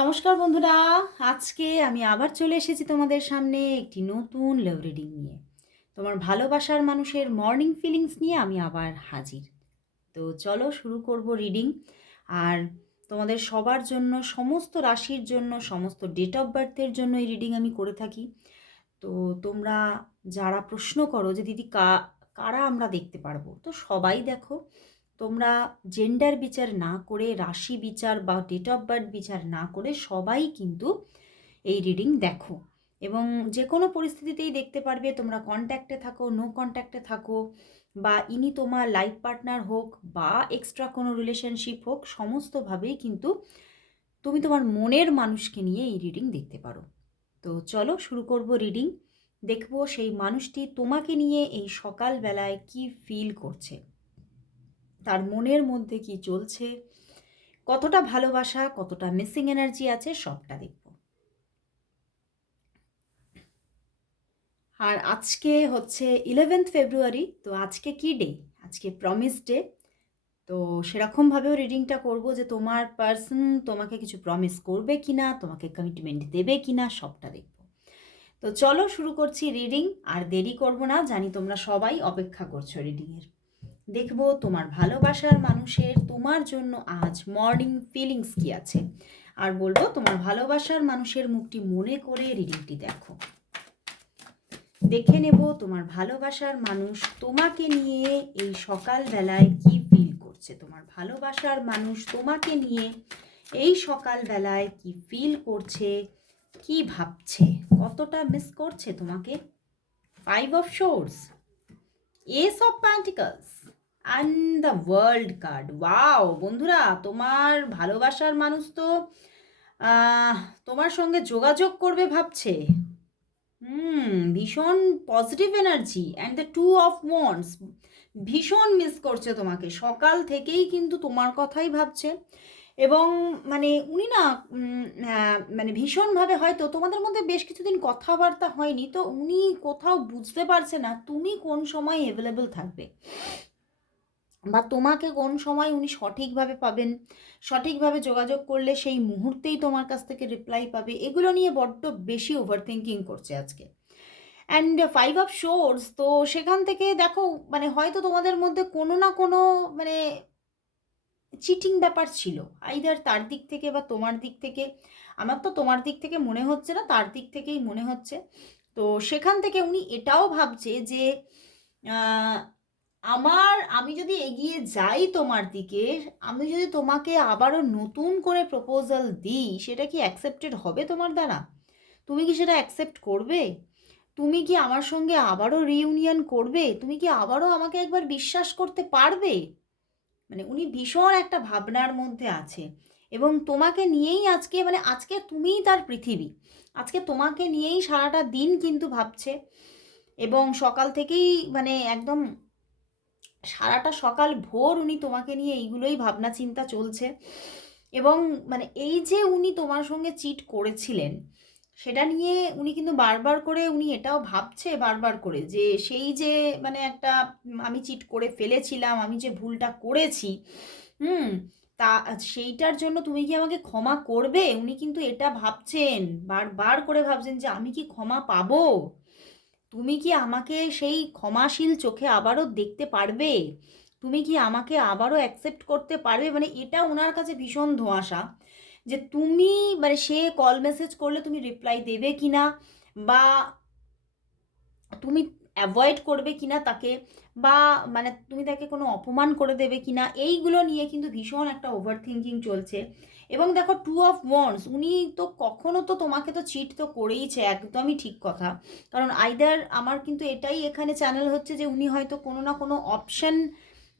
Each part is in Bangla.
নমস্কার বন্ধুরা, আজকে আমি আবার চলে এসেছি তোমাদের সামনে একটি নতুন লাভ রিডিং নিয়ে। তোমার ভালোবাসার মানুষের মর্নিং ফিলিংস নিয়ে আমি আবার হাজির। তো চলো শুরু করব রিডিং। আর তোমাদের সবার জন্য, সমস্ত রাশির জন্য, সমস্ত ডেট অফ বার্থের জন্য এই রিডিং আমি করে থাকি। তো তোমরা যারা প্রশ্ন করো যে দিদি কারা আমরা দেখতে পারবো, তো সবাই দেখো। তোমরা জেন্ডার বিচার না করে, রাশি বিচার বা ডেট অফ বার্থ বিচার না করে সবাই কিন্তু এই রিডিং দেখো। এবং যে কোনো পরিস্থিতিতেই দেখতে পারবে, তোমরা কন্ট্যাক্টে থাকো, নো কন্ট্যাক্টে থাকো, বা ইনি তোমার লাইফ পার্টনার হোক বা এক্সট্রা কোনো রিলেশনশিপ হোক, সমস্তভাবেই কিন্তু তুমি তোমার মনের মানুষকে নিয়ে এই রিডিং দেখতে পারো। তো চলো শুরু করব রিডিং। দেখবো সেই মানুষটি তোমাকে নিয়ে এই সকালবেলায় কি ফিল করছে, তার মনের মধ্যে কি চলছে, কতটা ভালোবাসা, কতটা মিসিং এনার্জি আছে, সবটা দেখব। আর আজকে হচ্ছে 11th ফেব্রুয়ারি। তো আজকে কি ডে? আজকে প্রমিস ডে। তো সেরকমভাবেও রিডিংটা করব যে তোমার পার্সন তোমাকে কিছু প্রমিস করবে কিনা, তোমাকে কমিটমেন্ট দেবে কিনা, সবটা দেখব। তো চলো শুরু করছি রিডিং। আর দেরি করব না, জানি তোমরা সবাই অপেক্ষা করছো রিডিংয়ের। দেখব তোমার ভালোবাসার মানুষের তোমার জন্য আজ মর্নিং ফিলিংস কি আছে, আর বলবো তোমার ভালোবাসার মানুষের মুখটি মনে করে রিডিংটি দেখো। দেখে নেব তোমার ভালোবাসার মানুষ তোমাকে নিয়ে এই সকালবেলায় কি ফিল করছে। তোমার ভালোবাসার মানুষ তোমাকে নিয়ে এই সকালবেলায় কি ফিল করছে, কি ভাবছে, কতটা মিস করছে তোমাকে। 5 of Swords, Ace of Pentacles and the World card. Wow বন্ধুরা, তোমার ভালোবাসার মানুষ তো তোমার সঙ্গে যোগাযোগ করবে ভাবছে। ভীষণ positive energy. And the 2 of Wands, ভীষণ মিস করছে তোমাকে, সকাল থেকেই কিন্তু তোমার কথাই ভাবছে। এবং মানে উনি না মানে ভীষণভাবে, হয়তো তোমাদের মধ্যে বেশ কিছুদিন কথাবার্তা হয়নি, তো উনি কোথাও বুঝতে পারছে না তুমি কোন সময় অ্যাভেলেবল থাকবে, বা তোমাকে কোন সময় উনি সঠিকভাবে পাবেন, সঠিকভাবে যোগাযোগ করলে সেই মুহূর্তেই তোমার কাছ থেকে রিপ্লাই পাবে। এগুলো নিয়ে বড্ড বেশি ওভার থিঙ্কিং করছে আজকে। অ্যান্ড 5 of Swords, তো সেখান থেকে দেখো মানে হয়তো তোমাদের মধ্যে কোনো না কোনো মানে চিটিং ব্যাপার ছিল, আইদার তার দিক থেকে বা তোমার দিক থেকে। আমার তো তোমার দিক থেকে মনে হচ্ছে না, তার দিক থেকেই মনে হচ্ছে। তো সেখান থেকে উনি এটাও ভাবছে যে আমি যদি এগিয়ে যাই তোমার দিকে, আমি যদি তোমাকে আবারও নতুন করে প্রপোজাল দিই, সেটা কি অ্যাকসেপ্টেড হবে তোমার দ্বারা? তুমি কি সেটা অ্যাকসেপ্ট করবে? তুমি কি আমার সঙ্গে আবারও রিইউনিয়ন করবে? তুমি কি আবারও আমাকে একবার বিশ্বাস করতে পারবে? মানে উনি ভীষণ একটা ভাবনার মধ্যে আছে। এবং তোমাকে নিয়েই আজকে, মানে আজকে তুমিই তার পৃথিবী। আজকে তোমাকে নিয়েই সারাটা দিন কিন্তু ভাবছে। এবং সকাল থেকেই মানে একদম সারাটা সকাল ভোর উনি তোমাকে নিয়ে এইগুলোই ভাবনা চিন্তা চলছে। এবং মানে এই যে উনি তোমার সঙ্গে চিট করেছিলেন, সেটা নিয়ে উনি কিন্তু বারবার করে উনি এটাও ভাবছে, বারবার করে, যে সেই যে মানে একটা আমি চিট করে ফেলেছিলাম, আমি যে ভুলটা করেছি, হুম, তা সেইটার জন্য তুমি কি আমাকে ক্ষমা করবে? উনি কিন্তু এটা ভাবছেন, বারবার করে ভাবছেন যে আমি কি ক্ষমা পাবো? তুমি কি আমাকে সেই ক্ষমাশীল চোখে আবারও দেখতে পারবে? তুমি কি আমাকে আবারও অ্যাকসেপ্ট করতে পারবে? মানে এটা ওনার কাছে ভীষণ ধোঁয়াশা, যে তুমি মানে সে কল মেসেজ করলে তুমি রিপ্লাই দেবে কিনা, বা তুমি অ্যাভয়েড করবে কিনা তাকে, বা মানে তুমি তাকে কোনো অপমান করে দেবে কিনা, এইগুলো নিয়ে কিন্তু ভীষণ একটা ওভার থিঙ্কিং চলছে। এবং দেখো 2 of Wands, উনি তো কখনো তো তোমাকে তো চিট তো করেইছে, একদমই ঠিক কথা। কারণ আইদার আমার কিন্তু এটাই এখানে চ্যানেল হচ্ছে যে উনি হয়তো কোনো না কোনো অপশন,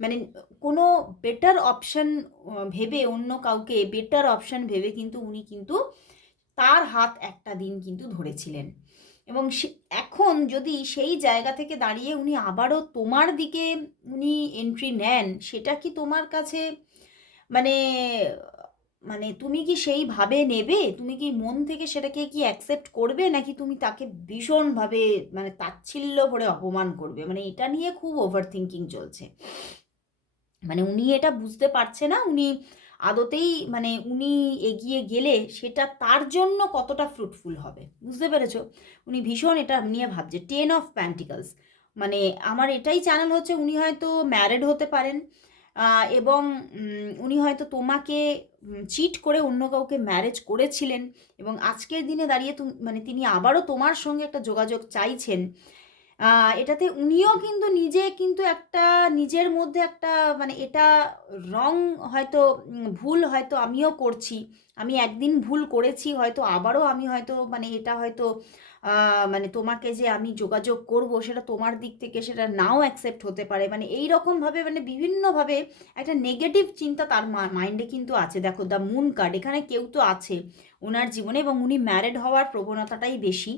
মানে কোনো বেটার অপশন ভেবে, অন্য কাউকে বেটার অপশন ভেবে কিন্তু উনি কিন্তু তার হাত একটা দিন কিন্তু ধরেছিলেন। এবং এখন যদি সেই জায়গা থেকে দাঁড়িয়ে উনি আবারও তোমার দিকে উনি এন্ট্রি নেন, সেটা কি তোমার কাছে মানে মানে তুমি কি সেইভাবে নেবে? তুমি কি মন থেকে সেটাকে কি অ্যাকসেপ্ট করবে, নাকি তুমি তাকে ভীষণভাবে মানে তাচ্ছিল্য ভরে অপমান করবে? মানে এটা নিয়ে খুব ওভার থিঙ্কিং চলছে। মানে উনি এটা বুঝতে পারছে না, উনি আদতেই মানে উনি এগিয়ে গেলে সেটা তার জন্য কতটা ফ্রুটফুল হবে, বুঝতে পেরেছো? উনি ভীষণ এটা নিয়ে ভাবছে। 10 অফ প্যান্টিকলস, মানে আমার এটাই চ্যানেল হচ্ছে উনি হয়তো ম্যারিড হতে পারেন, এবং উনি হয়তো তোমাকে চিট করে অন্য কাউকে ম্যারেজ করেছিলেন, এবং আজকের দিনে দাঁড়িয়ে মানে তিনি আবারও তোমার সঙ্গে একটা যোগাযোগ চাইছেন। এটাতে উনিও কিন্তু নিজে কিন্তু একটা নিজের মধ্যে একটা মানে এটা রং হয়তো, ভুল হয়তো আমিও করছি, আমি একদিন ভুল করেছি, হয়তো আবারও আমি হয়তো মানে এটা হয়তো মানে তোমাকে যে আমি যোগাযোগ করব সেটা তোমার দিক থেকে সেটা নাও অ্যাকসেপ্ট হতে পারে, মানে এই রকমভাবে মানে বিভিন্নভাবে একটা নেগেটিভ চিন্তা তার মাইন্ডে কিন্তু আছে। দেখো দ্য মুন কার্ড, এখানে কেউ তো আছে ওনার জীবনে, এবং উনি ম্যারিড হওয়ার প্রবণতাটাই বেশি,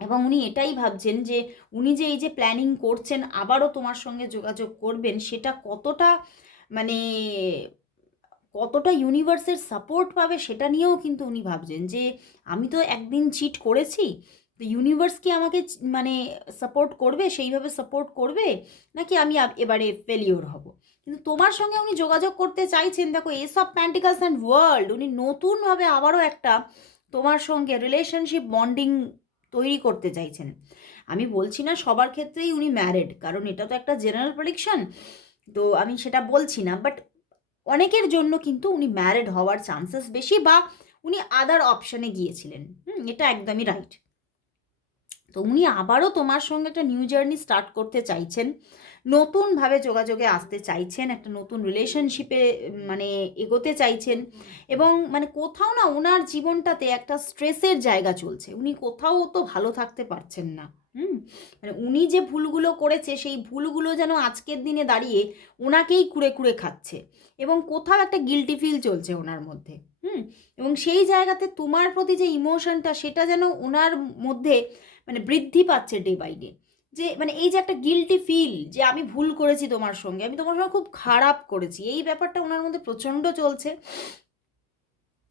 এবং উনি এটাই ভাবছেন যে উনি যে এই যে প্ল্যানিং করছেন আবারও তোমার সঙ্গে যোগাযোগ করবেন, সেটা কতটা মানে কতটা ইউনিভার্সের সাপোর্ট পাবে সেটা নিয়েও কিন্তু উনি ভাবছেন যে আমি তো একদিন চিট করেছি, তো ইউনিভার্স কি আমাকে মানে সাপোর্ট করবে, সেইভাবে সাপোর্ট করবে, নাকি আমি এবারে ফেলিওর হব। কিন্তু তোমার সঙ্গে উনি যোগাযোগ করতে চাইছেন। দেখো S of pentacles and world, উনি নতুনভাবে আবারও একটা তোমার সঙ্গে রিলেশনশিপ বন্ডিং তৈরি করতে চাইছেন। আমি বলছি না সবার ক্ষেত্রেই উনি ম্যারিড, কারণ এটা তো একটা জেনারেল প্রেডিকশন, তো আমি সেটা বলছি না, বাট অনেকের জন্য কিন্তু উনি ম্যারিড হওয়ার চান্সেস বেশি, বা উনি আদার অপশানে গিয়েছিলেন। এটা একদমই রাইট। তো উনি আবারও তোমার সঙ্গে একটা নিউ জার্নি স্টার্ট করতে চাইছেন, নতুনভাবে যোগাযোগে আসতে চাইছেন, একটা নতুন রিলেশনশিপে মানে এগোতে চাইছেন, এবং মানে কোথাও না ওনার জীবনটাতে একটা স্ট্রেসের জায়গা চলছে, উনি কোথাও তো ভালো থাকতে পারছেন না। মানে উনি যে ভুলগুলো করেছে সেই ভুলগুলো যেন আজকের দিনে দাঁড়িয়ে ওনাকেই কুড়ে কুড়ে খাচ্ছে, এবং কোথাও একটা গিল্টি ফিল চলছে ওনার মধ্যে। এবং সেই জায়গাতে তোমার প্রতি যে ইমোশনটা সেটা যেন ওনার মধ্যে মানে বৃদ্ধি পাচ্ছে ডে বাই ডে, যে মানে এই যে একটা গিল্টি ফিল যে আমি ভুল করেছি তোমার সঙ্গে, আমি তোমার সঙ্গে খুব খারাপ করেছি, এই ব্যাপারটা ওনার মধ্যে প্রচণ্ড চলছে,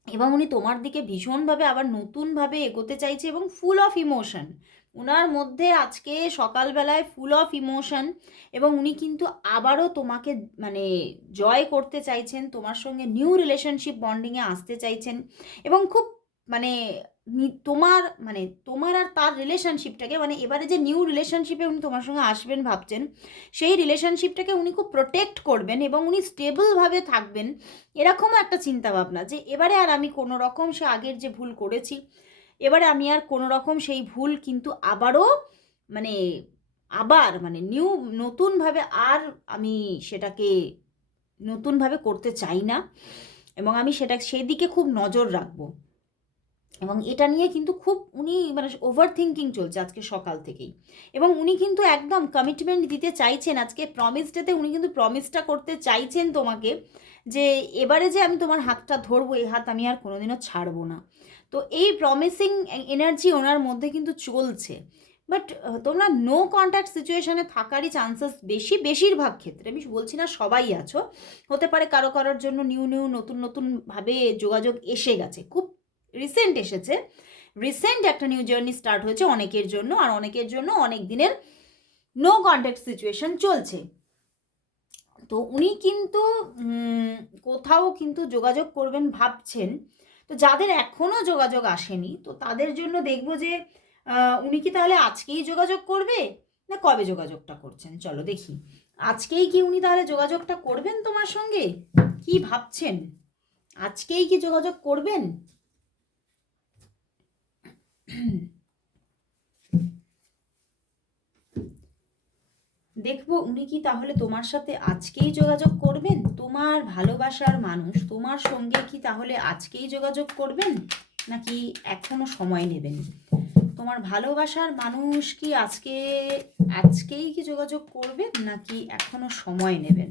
এবং উনি তোমার দিকে ভীষণভাবে আবার নতুনভাবে এগোতে চাইছে, এবং ফুল অফ ইমোশন ওনার মধ্যে আজকে সকালবেলায়, ফুল অফ ইমোশন, এবং উনি কিন্তু আবারও তোমাকে মানে জয় করতে চাইছেন, তোমার সঙ্গে নিউ রিলেশনশিপ বন্ডিংয়ে আসতে চাইছেন, এবং খুব মানে তোমার মানে তোমার আর তার রিলেশনশিপটাকে মানে এবারে যে নিউ রিলেশনশিপে উনি তোমার সঙ্গে আসবেন ভাবছেন, সেই রিলেশনশিপটাকে উনি খুব প্রোটেক্ট করবেন, এবং উনি স্টেবলভাবে থাকবেন, এরকমও একটা চিন্তা ভাবনা যে এবারে আর আমি কোনো রকম সে আগের যে ভুল করেছি, এবারে আমি আর কোনো রকম সেই ভুল কিন্তু আবারও মানে আবার মানে নতুনভাবে আর আমি সেটাকে নতুনভাবে করতে চাই না, এবং আমি সেদিকে খুব নজর রাখবো। এবং এটা নিয়ে কিন্তু খুব উনি মানে ওভার থিঙ্কিং চলছে আজকে সকাল থেকেই, এবং উনি কিন্তু একদম কমিটমেন্ট দিতে চাইছেন আজকে প্রমিস ডেতে, উনি কিন্তু প্রমিসটা করতে চাইছেন তোমাকে যে এবারে যে আমি তোমার হাতটা ধরবো, এই হাত আমি আর কোনোদিনও ছাড়বো না। তো এই প্রমিসিং এনার্জি ওনার মধ্যে কিন্তু চলছে, বাট তোমরা নো কন্ট্যাক্ট সিচুয়েশানে থাকারই চান্সেস বেশি, বেশিরভাগ ক্ষেত্রে, আমি বলছি না সবাই আছো, হতে পারে কারো কারোর জন্য নতুন নতুনভাবে যোগাযোগ এসে গেছে, খুব রিসেন্ট এসেছে, রিসেন্ট একটা নিউ জার্নি স্টার্ট হয়েছে অনেকের জন্য, আর অনেকের জন্য অনেক দিনের নো কন্ট্যাক্ট সিচুয়েশন চলছে। তো উনি কিন্তু কোথাও কিন্তু যোগাযোগ করবেন ভাবছেন। তো যাদের এখনও যোগাযোগ আসেনি, তো তাদের জন্য দেখবো যে উনি কি তাহলে আজকেই যোগাযোগ করবে, না কবে যোগাযোগটা করছেন, চলো দেখি। আজকেই কি উনি তাহলে যোগাযোগটা করবেন তোমার সঙ্গে, কি ভাবছেন, আজকেই কি যোগাযোগ করবেন? দেখবো উনি কি তাহলে তোমার সাথে আজকেই যোগাযোগ করবেন, তোমার ভালোবাসার মানুষ তোমার সঙ্গে কি তাহলে আজকেই যোগাযোগ করবেন, নাকি এখনো সময় নেবেন? তোমার ভালোবাসার মানুষ কি আজকেই কি যোগাযোগ করবেন, নাকি এখনো সময় নেবেন?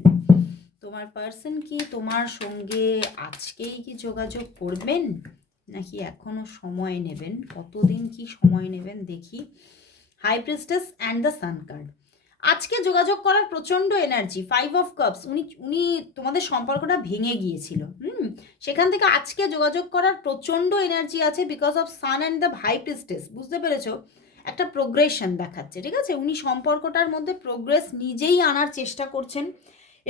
তোমার পার্সন কি তোমার সঙ্গে আজকেই কি যোগাযোগ করবেন, নাকি এখনো সময় নেবেন? কতদিন কি সময় নেবেন দেখি। High priestess and the sun card, আজকে যোগাযোগ করার প্রচণ্ড এনার্জি। 5 অফ কাপস, উনি তোমাদের সম্পর্কটা ভেঙে গিয়েছিল, সেখান থেকে আজকে যোগাযোগ করার প্রচণ্ড এনার্জি আছে, because of sun and the high priestess. বুঝতে পেরেছো? একটা প্রোগ্রেশন দেখাচ্ছে, ঠিক আছে? উনি সম্পর্কটার মধ্যে প্রোগ্রেস নিজেই আনার চেষ্টা করছেন,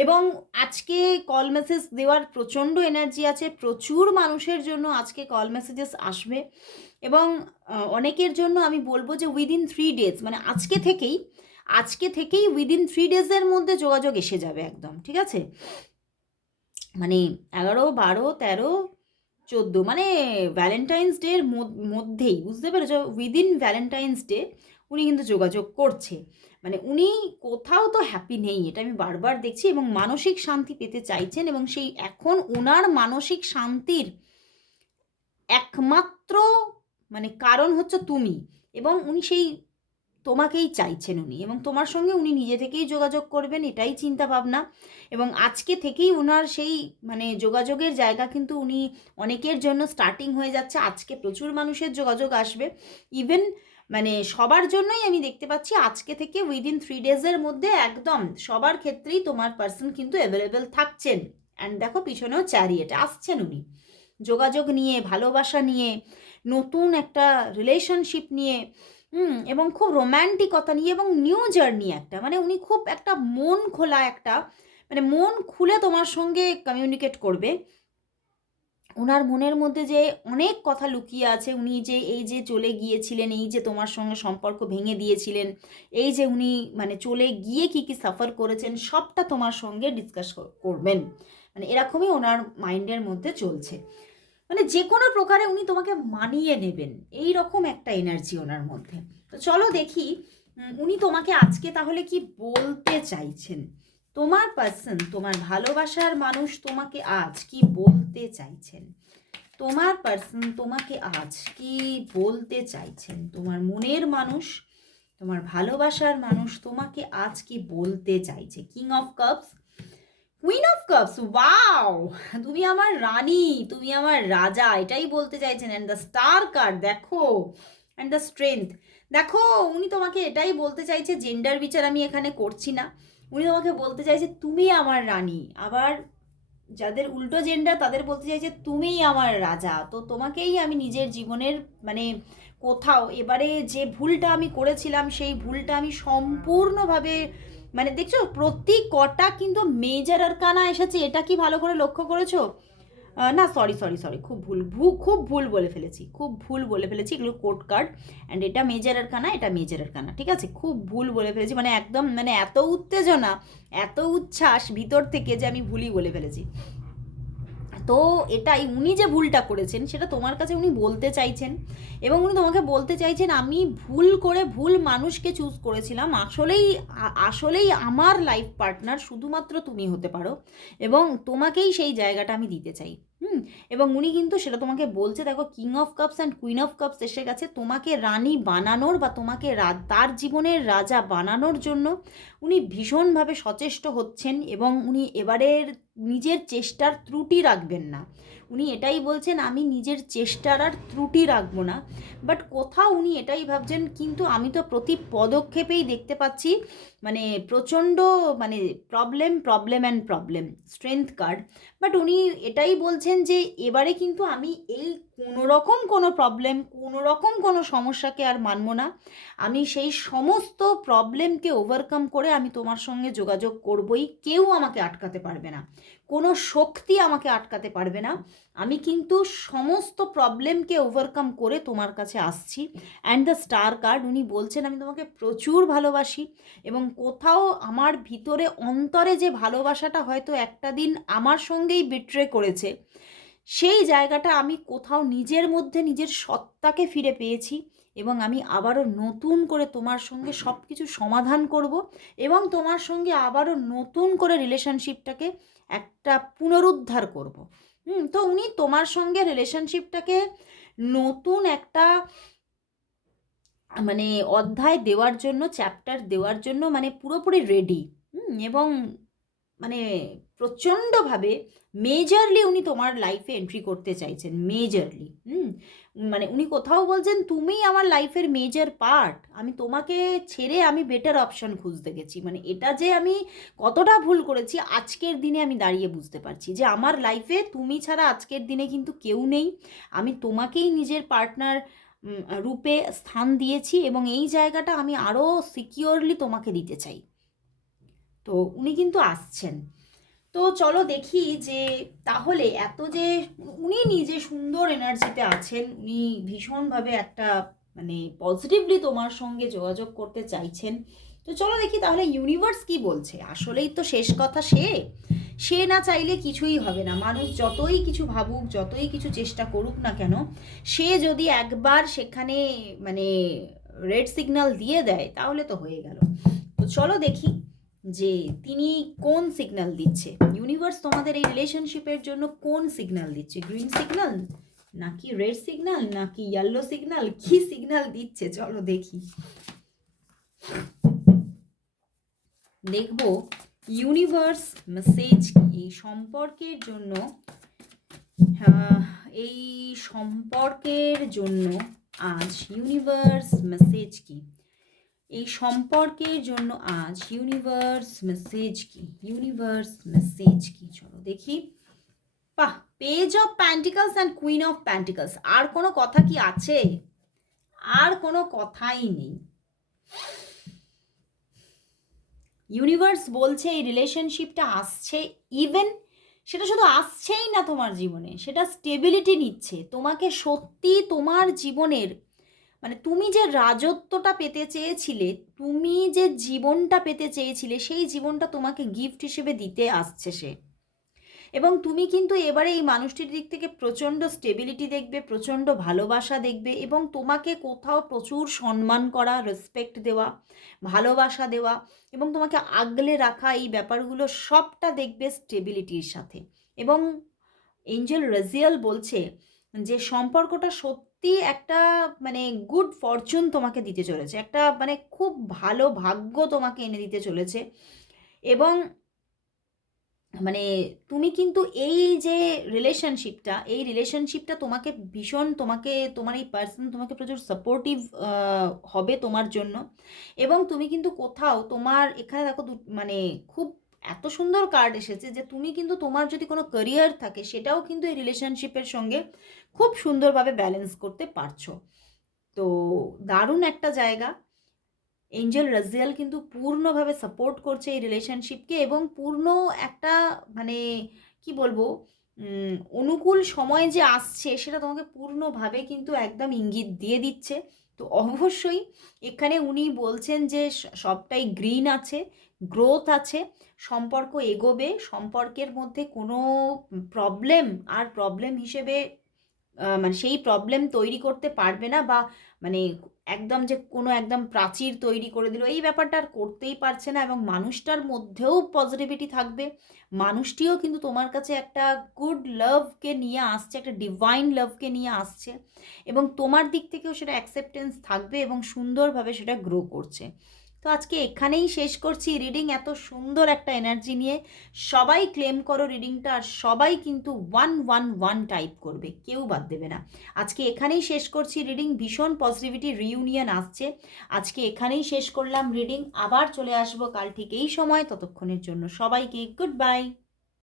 এবং আজকে কল মেসেজ দেওয়ার প্রচণ্ড এনার্জি আছে, প্রচুর মানুষের জন্য আজকে কল মেসেজেস আসবে। এবং অনেকের জন্য আমি বলবো যে উইদিন 3 ডেজ, মানে আজকে থেকেই উইদিন 3 ডেজের মধ্যে যোগাযোগ এসে যাবে একদম, ঠিক আছে? মানে 11, 12, 13, 14, মানে ভ্যালেন্টাইন্স ডের মধ্যেই, বুঝতে পেরেছো? উইদিন ভ্যালেন্টাইন্স ডে উনি কিন্তু যোগাযোগ করছে। মানে উনি কোথাও তো হ্যাপি নেই, এটা আমি বারবার দেখছি, এবং মানসিক শান্তি পেতে চাইছেন, এবং সেই এখন ওনার মানসিক শান্তির একমাত্র মানে কারণ হচ্ছে তুমি, এবং উনি সেই তোমাকেই চাইছেন উনি, এবং তোমার সঙ্গে উনি নিজে থেকেই যোগাযোগ করবেন, এটাই চিন্তা ভাবনা। এবং আজকে থেকেই ওনার সেই মানে যোগাযোগের জায়গা কিন্তু উনি অনেকের জন্য স্টার্টিং হয়ে যাচ্ছে। আজকে প্রচুর মানুষের যোগাযোগ আসবে, ইভেন মানে সবার জন্যই আমি দেখতে পাচ্ছি আজকে থেকে উইদিন 3 ডেজের মধ্যে একদম সবার ক্ষেত্রেই তোমার পার্সন কিন্তু অ্যাভেলেবেল থাকছেন। অ্যান্ড দেখো পিছনেও চ্যারিয়েট আসছেন উনি, যোগাযোগ নিয়ে, ভালোবাসা নিয়ে, নতুন একটা রিলেশনশিপ নিয়ে, এবং খুব রোম্যান্টিকতা নিয়ে, এবং নিউ জার্নি একটা, মানে উনি খুব একটা মন খোলা একটা, মানে মন খুলে তোমার সঙ্গে কমিউনিকেট করবে। ওনার মনের মধ্যে যে অনেক কথা লুকিয়ে আছে, উনি যে এই যে চলে গিয়েছিলেন, এই যে তোমার সঙ্গে সম্পর্ক ভেঙে দিয়েছিলেন, এই যে উনি মানে চলে গিয়ে কি কি সাফার করেছেন, সবটা তোমার সঙ্গে ডিসকাস করবেন। মানে এরকমই ওনার মাইন্ডের মধ্যে চলছে, মানে যে কোনো প্রকারে উনি তোমাকে মানিয়ে নেবেন, এই রকম একটা এনার্জি ওনার মধ্যে। তো চলো দেখি উনি তোমাকে আজকে তাহলে কি বলতে চাইছেন। তোমার পার্সন, তোমার ভালোবাসার মানুষ তোমাকে আজ কি বলতে চাইছেন? তোমার পার্সন তোমাকে আজ কি বলতে চাইছেন? তোমার মনের মানুষ, তোমার ভালোবাসার মানুষ তোমাকে আজ কি বলতে চাইছে? King of cups, queen of cups, wow! তুমি আমার রানী, তুমি আমার রাজা, এটাই বলতে চাইছেন। অ্যান্ড দ্য স্টার কার্ড দেখো, অ্যান্ড দ্য স্ট্রেংথ দেখো। উনি তোমাকে এটাই বলতে চাইছে, জেন্ডার বিচার আমি এখানে করছি না, উনি তোমাকে বলতে চাইছে তুমি আমার রানী। আবার যাদের উল্টো জেন্ডার তাদের বলতে চাইছে তুমিই আমার রাজা। তো তোমাকেই আমি নিজের জীবনের মানে কোথাও এবারে যে ভুলটা আমি করেছিলাম, সেই ভুলটা আমি সম্পূর্ণভাবে মানে দেখছো প্রতি কটা কিন্তু মেজর আরকানা এসেছে, এটা কি ভালো করে লক্ষ্য করেছো? না, সরি সরি সরি, খুব ভুল বলে ফেলেছি, এগুলো কোড কার্ড, অ্যান্ড এটা মেজর আরকানা, এটা মেজর আরকানা, ঠিক আছে? খুব ভুল বলে ফেলেছি, মানে একদম মানে এত উত্তেজনা, এত উচ্ছ্বাস ভিতর থেকে যে আমি ভুলই বলে ফেলেছি। তো এটাই উনি যে ভুলটা করেছেন সেটা তোমার কাছে উনি বলতে চাইছেন, এবং উনি তোমাকে বলতে চাইছেন আমি ভুল করে ভুল মানুষকে চুজ করেছিলাম, আসলেই আমার লাইফ পার্টনার শুধুমাত্র তুমি হতে পারো, এবং তোমাকেই সেই জায়গাটা আমি দিতে চাই। এবং উনি কিন্তু সেটা তোমাকে বলছে, দেখো king of cups and queen of cups এসে গেছে, তোমাকে রানী বানানোর বা তোমাকে তার জীবনের রাজা বানানোর জন্য উনি ভীষণভাবে সচেষ্ট হচ্ছেন, এবং উনি এবারের নিজের চেষ্টার ত্রুটি রাখবেন না। উনি এটাই বলছেন আমি নিজের চেষ্টার আর ত্রুটি রাখবো না, বাট কোথাও উনি এটাই ভাবছেন, কিন্তু আমি তো প্রতি পদক্ষেপেই দেখতে পাচ্ছি মানে প্রচণ্ড মানে প্রবলেম স্ট্রেংথ কার্ড। বাট উনি এটাই বলছেন যে এবারে কিন্তু আমি এই কোনো প্রবলেম, কোনো সমস্যাকে আর মানব না, আমি সেই সমস্ত প্রবলেমকে ওভারকাম করে আমি তোমার সঙ্গে যোগাযোগ করবই, কেউ আমাকে আটকাতে পারবে না, কোনো শক্তি আমাকে আটকাতে পারবে না, আমি কিন্তু সমস্ত প্রবলেমকে ওভারকাম করে তোমার কাছে আসছি। অ্যান্ড দ্য স্টার কার্ড উনি বলছেন আমি তোমাকে প্রচুর ভালোবাসি, এবং কোথাও আমার ভিতরে অন্তরে যে ভালোবাসাটা হয়তো একটা দিন আমার সঙ্গেই বিট্রে করেছে, সেই জায়গাটা আমি কোথাও নিজের মধ্যে নিজের সত্তাকে ফিরে পেয়েছি, এবং আমি আবারও নতুন করে তোমার সঙ্গে সব কিছু সমাধান করব, এবং তোমার সঙ্গে আবারও নতুন করে রিলেশনশিপটাকে একটা পুনরুদ্ধার করব। তো উনি তোমার সঙ্গে রিলেশনশিপটাকে নতুন একটা মানে অধ্যায় দেওয়ার জন্য, চ্যাপ্টার দেওয়ার জন্য মানে পুরোপুরি রেডি। এবং মানে প্রচণ্ডভাবে মেজরলি উনি তোমার লাইফে এন্ট্রি করতে চাইছেন, মেজরলি। মানে উনি কোথাও বলছেন তুমিই আমার লাইফের মেজর পার্ট, আমি তোমাকে ছেড়ে আমি বেটার অপশন খুঁজতে গেছি, মানে এটা যে আমি কতটা ভুল করেছি আজকের দিনে আমি দাঁড়িয়ে বুঝতে পারছি, যে আমার লাইফে তুমি ছাড়া আজকের দিনে কিন্তু কেউ নেই, আমি তোমাকেই নিজের পার্টনার রূপে স্থান দিয়েছি, এবং এই জায়গাটা আমি আরও সিকিওরলি তোমাকে দিতে চাই। তো উনি কিন্তু আসছেন, তো চলো দেখি যে তাহলে এত যে উনি নিজে সুন্দর এনার্জিতে আছেন, উনি ভীষণভাবে একটা মানে পজিটিভলি তোমার সঙ্গে যোগাযোগ করতে চাইছেন। তো চলো দেখি তাহলে ইউনিভার্স কি বলছে। আসলেই তো শেষ কথা সে না চাইলে কিছুই হবে না। মানুষ যতই কিছু ভাবুক, যতই কিছু চেষ্টা করুক না কেন, সে যদি একবার সেখানে মানে রেড সিগন্যাল দিয়ে দেয় তাহলে তো হয়ে গেল। তো চলো দেখি যে তিনি কোন সিগন্যাল দিচ্ছে, ইউনিভার্স তোমাদের এই রিলেশনশিপের জন্য কোন সিগন্যাল দিচ্ছে। গ্রিন সিগন্যাল নাকি রেড সিগন্যাল নাকি ইয়েলো সিগন্যাল, কি সিগন্যাল দিচ্ছে চলো দেখি। দেখবো ইউনিভার্স মেসেজ এই সম্পর্কের জন্য, এই সম্পর্কের জন্য আজ ইউনিভার্স মেসেজ কি, এই সম্পর্কের জন্য আজ ইউনিভার্স মেসেজ কি, ইউনিভার্স মেসেজ কি চলো দেখি। বাহ, page of pentacles and queen of pentacles. আর কোনো কথা কি আছে? আর কোনো কথাই নেই। ইউনিভার্স বলছে এই রিলেশনশিপটা আসছে, ইভেন সেটা শুধু আসছেই না তোমার জীবনে, সেটা স্টেবিলিটি নিচ্ছে। তোমাকে সত্যি তোমার জীবনের মানে তুমি যে রাজত্বটা পেতে চেয়েছিলে, তুমি যে জীবনটা পেতে চেয়েছিলে, সেই জীবনটা তোমাকে গিফট হিসেবে দিতে আসছে সে। এবং তুমি কিন্তু এবারে এই মানুষটির দিক থেকে প্রচণ্ড স্টেবিলিটি দেখবে, প্রচণ্ড ভালোবাসা দেখবে, এবং তোমাকে কোথাও প্রচুর সম্মান করা, রেসপেক্ট দেওয়া, ভালোবাসা দেওয়া এবং তোমাকে আগলে রাখা, এই ব্যাপারগুলো সবটা দেখবে স্টেবিলিটির সাথে। এবং এঞ্জেল রাজিয়াল বলছে যে সম্পর্কটা সত্যি একটা মানে গুড ফরচুন তোমাকে দিতে চলেছে, একটা মানে খুব ভালো ভাগ্য তোমাকে এনে দিতে চলেছে। এবং মানে তুমি কিন্তু এই যে রিলেশনশিপটা তোমাকে ভীষণ, তোমাকে তোমার এই পার্সন তোমাকে প্রচুর সাপোর্টিভ হবে তোমার জন্য। এবং তুমি কিন্তু কোথাও তোমার এখানে দেখো মানে খুব এত সুন্দর কার্ড এসেছে যে তুমি কিন্তু তোমার যদি কোনো ক্যারিয়ার থাকে সেটাও কিন্তু এই রিলেশনশিপের সঙ্গে খুব সুন্দরভাবে ব্যালেন্স করতে পারছো। তো দারুণ একটা জায়গা। এঞ্জেল রাজিয়াল কিন্তু পূর্ণভাবে সাপোর্ট করছে এই রিলেশনশিপকে, এবং পূর্ণ একটা মানে কি বলবো অনুকূল সময় যে আসছে সেটা তোমাকে পূর্ণভাবে কিন্তু একদম ইঙ্গিত দিয়ে দিচ্ছে। তো অবশ্যই এখানে উনি বলছেন যে সবটাই গ্রিন আছে, গ্রোথ আছে, সম্পর্ক এগোবে, সম্পর্কের মধ্যে কোনো প্রবলেম হিসেবে মানে সেই প্রবলেম তৈরি করতে পারবে না, বা মানে একদম যে কোনো একদম প্রাচীর তৈরি করে দিল এই ব্যাপারটা আর করতেই পারছে না। এবং মানুষটার মধ্যেও পজিটিভিটি থাকবে, মানুষটিও কিন্তু তোমার কাছে একটা গুড লাভকে নিয়ে আসছে, একটা ডিভাইন লাভকে নিয়ে আসছে, এবং তোমার দিক থেকেও সেটা অ্যাকসেপ্টেন্স থাকবে এবং সুন্দরভাবে সেটা গ্রো করছে। তো আজকে এখানেই শেষ করছি রিডিং, এত সুন্দর একটা এনার্জি নিয়ে। সবাই ক্লেম করো রিডিংটা, আর সবাই কিন্তু 111 টাইপ করবে, কেউ বাদ দেবে না। আজকে এখানেই শেষ করছি রিডিং, ভীষণ পজিটিভিটি রিইউনিয়ন আসছে। আজকে এখানেই শেষ করলাম রিডিং, আবার চলে আসবো কাল ঠিক এই সময়। ততক্ষণের জন্য সবাইকে গুড বাই।